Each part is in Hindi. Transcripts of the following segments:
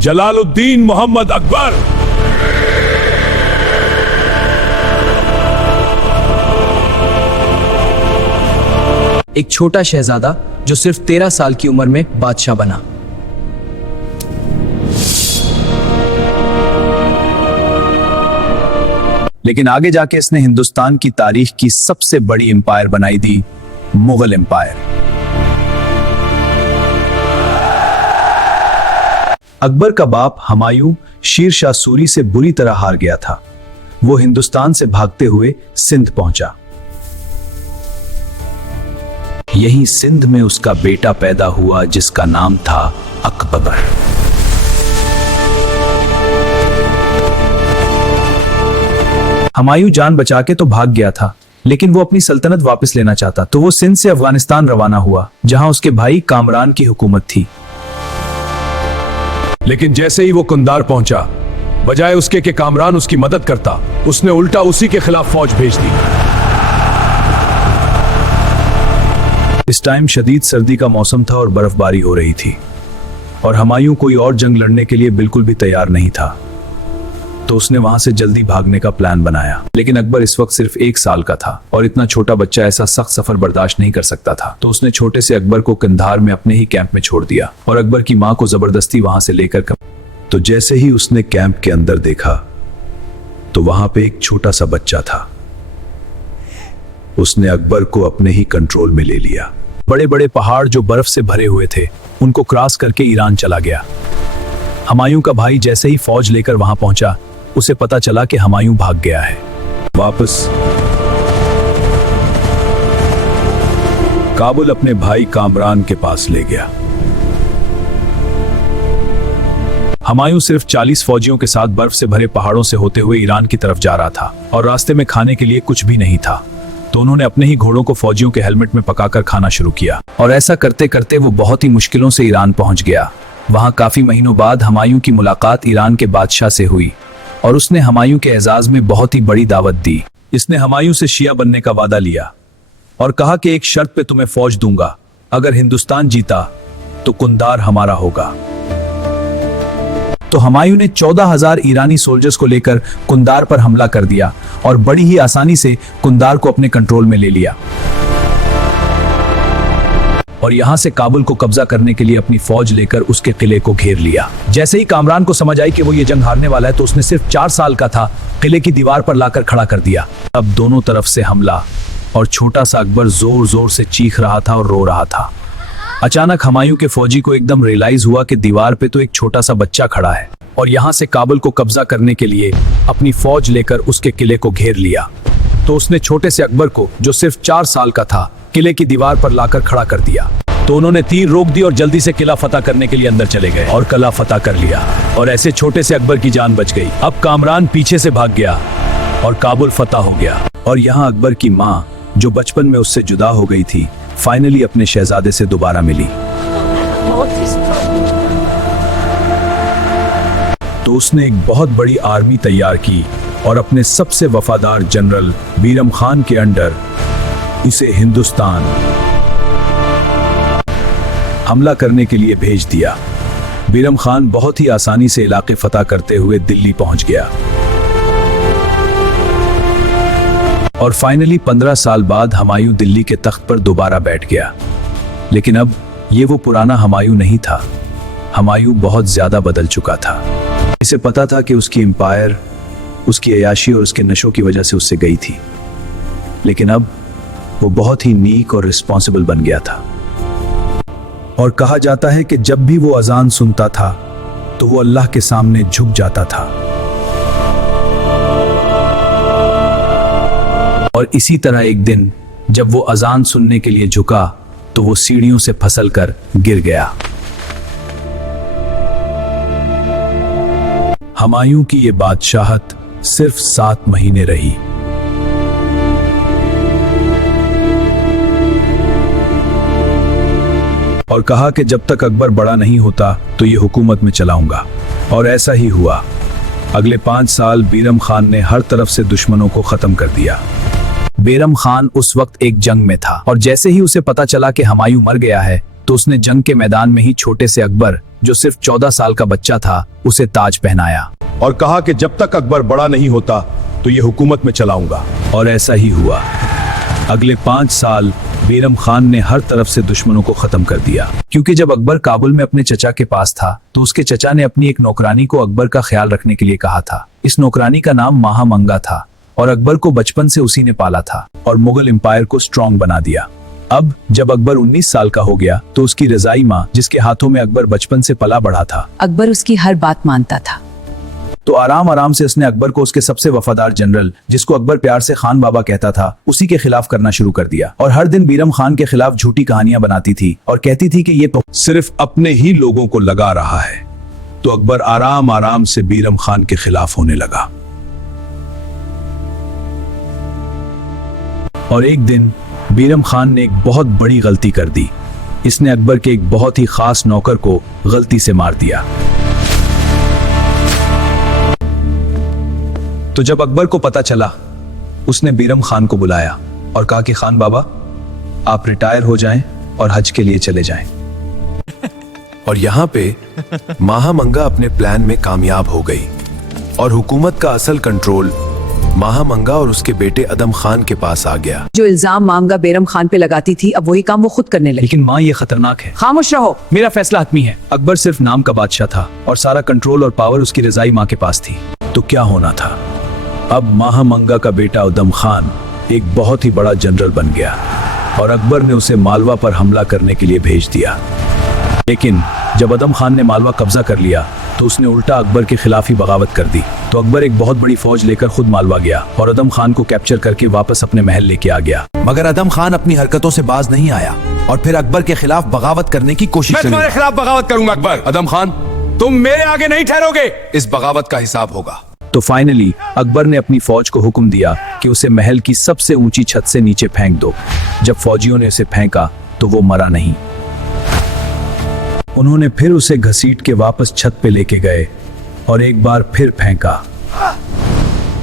जलालुद्दीन मोहम्मद अकबर। एक छोटा शहजादा जो सिर्फ 13 साल की उम्र में बादशाह बना। लेकिन आगे जाके इसने हिंदुस्तान की तारीख की सबसे बड़ी एम्पायर बनाई दी, मुगल एम्पायर। अकबर का बाप हुमायूं शेर शाह सूरी से बुरी तरह हार गया था। वो हिंदुस्तान से भागते हुए सिंध पहुंचा। यहीं सिंध में उसका बेटा पैदा हुआ जिसका नाम था अकबर। हुमायूं जान बचा के तो भाग गया था, लेकिन वो अपनी सल्तनत वापस लेना चाहता, तो वो सिंध से अफगानिस्तान रवाना हुआ, जहां उसके भाई कामरान की हुकूमत थी। लेकिन जैसे ही वो कुंदार पहुंचा, बजाय उसके कि कामरान उसकी मदद करता, उसने उल्टा उसी के खिलाफ फौज भेज दी। इस टाइम शदीद सर्दी का मौसम था और बर्फबारी हो रही थी, और हुमायूं कोई और जंग लड़ने के लिए बिल्कुल भी तैयार नहीं था। तो उसने वहां से जल्दी भागने का प्लान बनाया। लेकिन अकबर इस वक्त सिर्फ 1 साल का था और इतना छोटा बच्चा ऐसा सख्त सफर बर्दाश्त नहीं कर सकता था। तो उसने छोटे से अकबर को कंधार में अपने ही कैंप में छोड़ दिया और अकबर की मां को जबरदस्ती वहां से लेकर तो जैसे ही उसने कैंप के अंदर देखा तो वहां पे एक छोटा सा बच्चा था। उसने अकबर को अपने ही कंट्रोल में ले लिया। बड़े बड़े पहाड़ जो बर्फ से भरे हुए थे, उनको क्रॉस करके ईरान चला गया। हुमायूं का भाई जैसे ही फौज लेकर वहां पहुंचा, उसे पता चला कि हुमायूं भाग गया है। वापस काबुल अपने भाई कामरान के पास ले गया। हुमायूं सिर्फ 40 फौजियों के साथ बर्फ से भरे पहाड़ों से होते हुए ईरान की तरफ जा रहा था और रास्ते में खाने के लिए कुछ भी नहीं था। तो उन्होंने अपने ही घोड़ों को फौजियों के हेलमेट में पकाकर खाना शुरू किया और ऐसा करते करते वो बहुत ही मुश्किलों से ईरान पहुंच गया। वहां काफी महीनों बाद हुमायूं की मुलाकात ईरान के बादशाह से हुई और उसने हुमायूं के एजाज में बहुत ही बड़ी दावत दी। इसने हुमायूं से शिया बनने का वादा लिया और कहा कि एक शर्त पे तुम्हें फौज दूंगा, अगर हिंदुस्तान जीता तो कुंदार हमारा होगा। तो हुमायूं ने 14,000 ईरानी सोल्जर्स को लेकर कुंदार पर हमला कर दिया और बड़ी ही आसानी से कुंदार को अपने कंट्रोल में ले लिया और यहां से काबुल को कब्जा करने के लिए अपनी फौज लेकर उसके किले को घेर लिया। जैसे ही कामरान को समझ आई कि वो ये जंग हारने वाला है, तो उसने सिर्फ 4 साल का था, किले की दीवार पर लाकर खड़ा कर दिया। अब दोनों तरफ से हमला और छोटा सा अकबर जोर जोर से चीख रहा था और रो रहा था। अचानक हुमायूं के फौजी को एकदम रियलाइज हुआ कि दीवार पे तो एक छोटा सा बच्चा खड़ा है और यहां से काबुल को कब्जा करने के लिए अपनी फौज लेकर उसके किले को घेर लिया। तो उसने छोटे से अकबर को, जो सिर्फ 4 साल का था, किले की दीवार पर लाकर खड़ा कर दिया। तो उन्होंने तीर रोक दी और जल्दी से किला फतह करने के लिए अंदर चले गए और किला फतह कर लिया और ऐसे छोटे से अकबर की जान बच गई। अब कामरान पीछे से भाग गया और काबुल फतह हो गया। और यहाँ अकबर की माँ, जो बचपन में उससे जुदा हो गई थी, फाइनली अपने शहजादे से दोबारा मिली। तो उसने एक बहुत बड़ी आर्मी तैयार की और अपने सबसे वफादार जनरल बीरम खान के अंडर इसे हिंदुस्तान हमला करने के लिए भेज दिया। बीरम खान बहुत ही आसानी से इलाके फतह करते हुए दिल्ली पहुंच गया और फाइनली 15 साल बाद हुमायूं दिल्ली के तख्त पर दोबारा बैठ गया। लेकिन अब ये वो पुराना हुमायूं नहीं था। हुमायूं बहुत ज्यादा बदल चुका था। इसे पता था कि उसकी एम्पायर उसकी अयाशी और उसके नशों की वजह से उससे गई थी, लेकिन अब वो बहुत ही नीक और रिस्पॉन्सिबल बन गया था। और कहा जाता है कि जब भी वो अजान सुनता था तो वो अल्लाह के सामने झुक जाता था। और इसी तरह एक दिन जब वो अजान सुनने के लिए झुका तो वो सीढ़ियों से फिसलकर गिर गया। हुमायूं की ये बादशाहत सिर्फ 7 महीने रही। और कहा कि जब तक अकबर बड़ा नहीं होता तो ये हुकूमत में चलाऊंगा। और ऐसा ही हुआ। अगले 5 साल बीरम खान ने हर तरफ से दुश्मनों को खत्म कर दिया। बीरम खान उस वक्त एक जंग में था और जैसे ही उसे पता चला कि हुमायूं मर गया है, तो उसने जंग के मैदान में ही छोटे से अकबर, जो सिर्फ 14 साल का बच्चा था, उसे ताज पहनाया और कहा कि जब तक अकबर बड़ा नहीं होता तो ये हुकूमत में चलाऊंगा। और ऐसा ही हुआ। अगले 5 साल बेरम खान ने हर तरफ से दुश्मनों को खत्म कर दिया, क्योंकि जब अकबर काबुल में अपने चचा के पास था तो उसके चचा ने अपनी एक नौकरानी को अकबर का ख्याल रखने के लिए कहा था। इस नौकरानी का नाम महामंगा था और अकबर को बचपन से उसी ने पाला था और मुगल एम्पायर को स्ट्रांग बना दिया। अब जब अकबर 19 साल का हो गया तो उसकी रजाई माँ, जिसके हाथों में अकबर बचपन से पला बढ़ा था, अकबर उसकी हर बात मानता था। तो आराम आराम से उसने अकबर को उसके सबसे वफादार जनरल, जिसको अकबर प्यार से खान बाबा कहता था, उसी के खिलाफ करना शुरू कर दिया। और हर दिन बीरम खान के खिलाफ झूठी कहानियां बनाती थी और कहती थी कि ये तो सिर्फ अपने ही लोगों को लगा रहा है। तो अकबर आराम आराम से बीरम खान के खिलाफ होने लगा। और एक दिन बीरम खान ने एक बहुत बड़ी गलती कर दी। इसने अकबर के एक बहुत ही खास नौकर को गलती से मार दिया। तो जब अकबर को पता चला, उसने बीरम खान को बुलाया और कहा कि खान बाबा, आप रिटायर हो जाएं और हज के लिए चले जाएं। और यहाँ पे महामंगा अपने प्लान में कामयाब हो गई और हुकूमत का असल कंट्रोल महामंगा और उसके बेटे अदम खान के पास आ गया। जो इल्जाम मामगा बेरम खान पे लगाती थी, अब वही काम वो खुद करने लगी। लेकिन माँ, ये खतरनाक है। खामोश रहो। मेरा फैसला हतमी है। अकबर सिर्फ नाम का बादशाह था और सारा कंट्रोल और पावर उसकी रजाई माँ के पास थी। तो क्या होना था? अब महामंगा का बेटा उदम खान एक बहुत ही बड़ा जनरल बन गया और अकबर ने उसे मालवा पर हमला करने के लिए भेज दिया। लेकिन जब उदम खान ने मालवा कब्जा कर लिया तो उसने उल्टा अकबर के खिलाफ ही बगावत कर दी। तो अकबर एक बहुत बड़ी फौज लेकर खुद मालवा गया और उदम खान को कैप्चर करके वापस अपने महल लेके आ गया। मगर अदम खान अपनी हरकतों से बाज नहीं आया और फिर अकबर के खिलाफ बगावत करने की कोशिश मैं तुम्हारे खिलाफ बगावत करूंगा अकबर। अदम खान, तुम मेरे आगे नहीं ठहरोगे। इस बगावत का हिसाब होगा। तो फाइनली अकबर ने अपनी फौज को हुक्म दिया कि उसे महल की सबसे ऊंची छत से नीचे फेंक दो। जब फौजियों ने उसे फेंका तो वो मरा नहीं। उन्होंने फिर उसे घसीट के वापस छत पे लेके गए और एक बार फिर फेंका,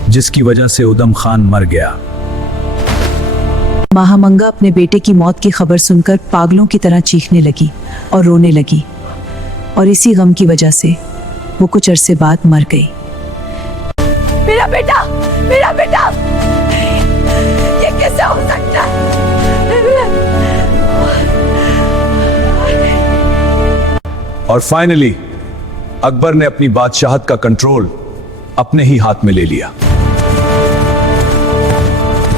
जिसकी वजह से उदम खान मर गया। महामंगा अपने बेटे की मौत की खबर सुनकर पागलों की तरह चीखने लगी और रोने लगी और इसी गम की वजह से वो कुछ अरसे बाद मर गई। मेरा बेटा, मेरा बेटा, ये कैसे हो सकता है? और फाइनली अकबर ने अपनी बादशाहत का कंट्रोल अपने ही हाथ में ले लिया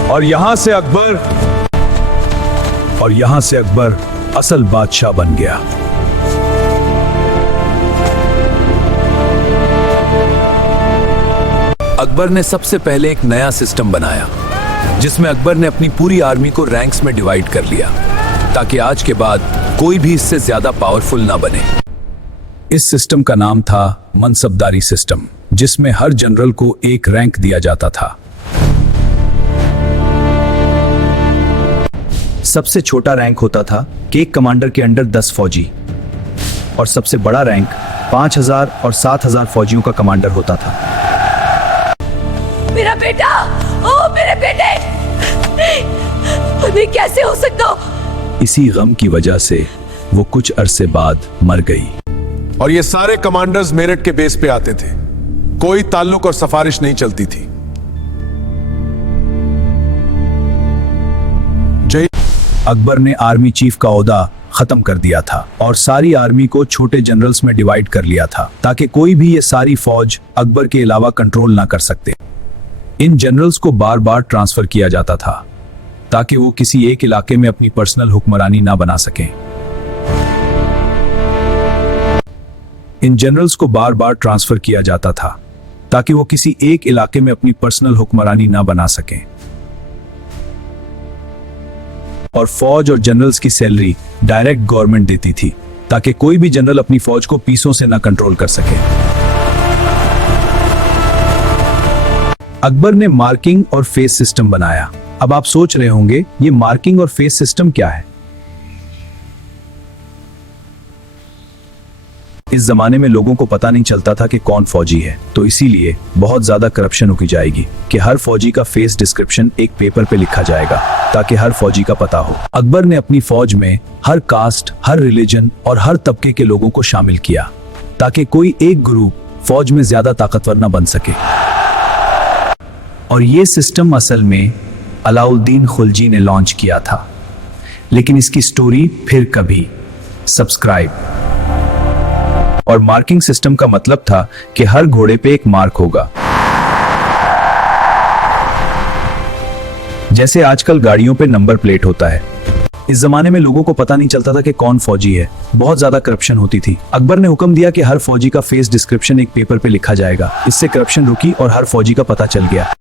और यहां से अकबर असल बादशाह बन गया। अकबर ने सबसे पहले एक नया सिस्टम बनाया जिसमें अकबर ने अपनी पूरी आर्मी को रैंक्स में डिवाइड कर लिया ताकि आज के बाद कोई भी इससे ज्यादा पावरफुल ना बने। इस सिस्टम का नाम था मनसबदारी सिस्टम, जिसमें हर जनरल को एक रैंक दिया जाता था। सबसे छोटा रैंक होता था कि एक कमांडर के अंडर 10 फौजी और सबसे बड़ा रैंक 5000 और 7000 फौजियों का कमांडर होता था। मेरा बेटा, ओ मेरे बेटे, अभी कैसे हो सकता? इसी गम की वजह से वो कुछ अरसे बाद मर गई। और ये सारे कमांडर्स मेरठ के बेस पे आते थे। कोई ताल्लुक और सफारिश नहीं चलती थी। अकबर ने आर्मी चीफ का ओहदा खत्म कर दिया था और सारी आर्मी को छोटे जनरल्स में डिवाइड कर लिया था ताकि कोई भी ये सारी फौज अकबर के अलावा कंट्रोल ना कर सकते। इन जनरल्स को बार बार ट्रांसफर किया जाता था ताकि वो किसी एक इलाके में अपनी पर्सनल हुक्मरानी ना बना सकें। इन जनरल्स को बार बार ट्रांसफर किया जाता था ताकि वो किसी एक इलाके में अपनी पर्सनल हुक्मरानी ना बना सकें। और फौज और जनरल्स की सैलरी डायरेक्ट गवर्नमेंट देती थी ताकि कोई भी जनरल अपनी फौज को पीसों से ना कंट्रोल कर सके। अकबर ने मार्किंग और फेस सिस्टम बनाया। अब आप सोच रहे होंगे ये मार्किंग और फेस सिस्टम क्या है? इस जमाने में लोगों को पता नहीं चलता था कि कौन फौजी है, तो इसीलिए बहुत ज्यादा करप्शन की जाएगी कि हर फौजी का फेस डिस्क्रिप्शन एक पेपर पे लिखा जाएगा ताकि हर फौजी का पता हो। अकबर ने अपनी फौज में हर कास्ट, हर रिलीजन और हर तबके के लोगों को शामिल किया ताकि कोई एक ग्रुप फौज में ज्यादा ताकतवर न बन सके। और ये सिस्टम असल में अलाउद्दीन खिलजी ने लॉन्च किया था, लेकिन इसकी स्टोरी फिर कभी। सब्सक्राइब। और मार्किंग सिस्टम का मतलब था कि हर घोड़े पे एक मार्क होगा, जैसे आजकल गाड़ियों पे नंबर प्लेट होता है। इस जमाने में लोगों को पता नहीं चलता था कि कौन फौजी है, बहुत ज्यादा करप्शन होती थी। अकबर ने हुक्म दिया कि हर फौजी का फेस डिस्क्रिप्शन एक पेपर पे लिखा जाएगा। इससे करप्शन रुकी और हर फौजी का पता चल गया।